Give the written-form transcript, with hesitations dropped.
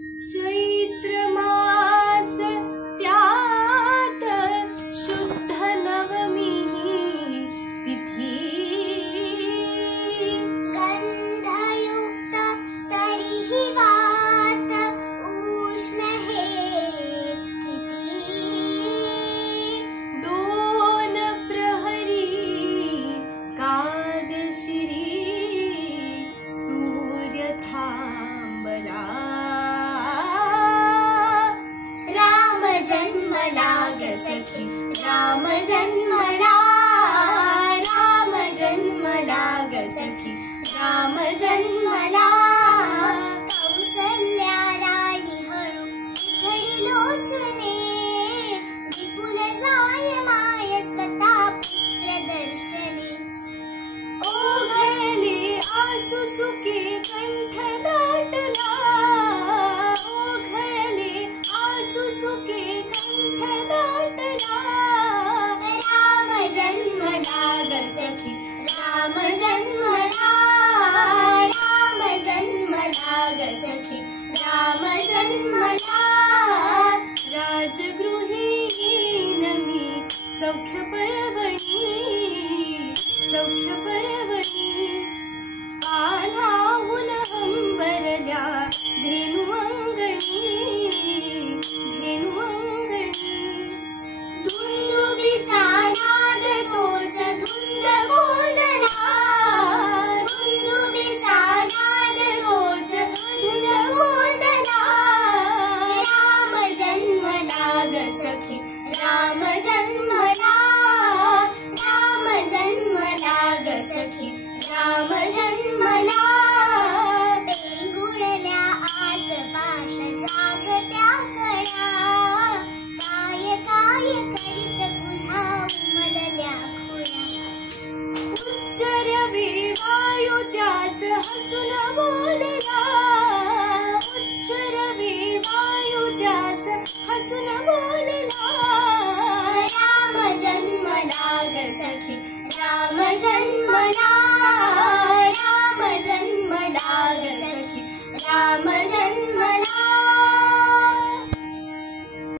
चैत्र मास त्यात शुद्ध नवमी तिथी गंधयुक्त तरीहि वात उष्ण हे किती दोन प्रहरी कागशिरी सूर्य थांबला जन्मला ग सखी राम जन्मला राम जन्मला ग सखी राम जन्मला कौसल्या राणी हळू घडी लोचने विपुल जाय माय स्वतः पुत्र दर्शने ओघळले आसु सुके कंठ दाटला ओघळले आसु सुके कंठ दाटला राम जन्मला ग सखी राम जन्मला राम जन्मला ग सखी राम जन्मला राजगृहीन मी सौख्य पर्वणी कान्हाहून हंबरल्या धेनु अंगणी दुंदुबीचा नाद तोच धुंद गोंधळा दुंदुबीचा नाद तोच धुंद गोंधळा राम जन्मला ग सखी राम जन्मला राम जन्मला ग सखी राम जन्मला पेंगुळल्या आत पात जागत्या कळा काय काय करीत पुन्हा उमलल्या खुळ्या उच्चरवी वायू त्यास हसून बोले